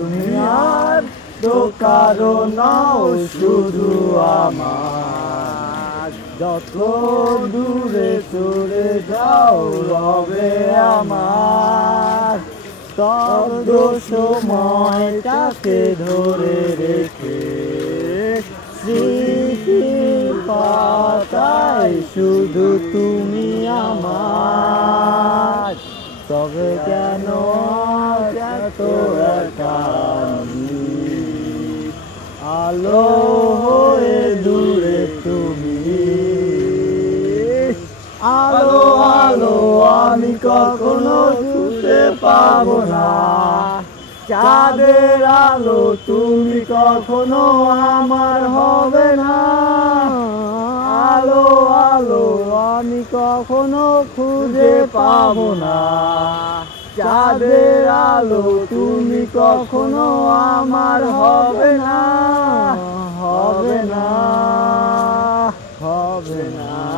তুমি আর তো কারো নাও শুধু আমার। যত দূরে চলে যাও রবে আমার। স্তব্ধ সময়টাকে ধরে রেখে স্মৃতির পাতায় শুধু তুমি আমার। তবে কেন আজ এত একা আমি? আলো হয়ে দূরে তুমি। আলো আলো আমি কখনো ছুঁতে পাবো না। চাঁদের আলো তুমি কখনো আমার হবে না। আলো আলো আমি কখনো খুঁজে পাবো না। চাঁদের আলো তুমি কখনো আমার হবে না, হবে না, হবে না।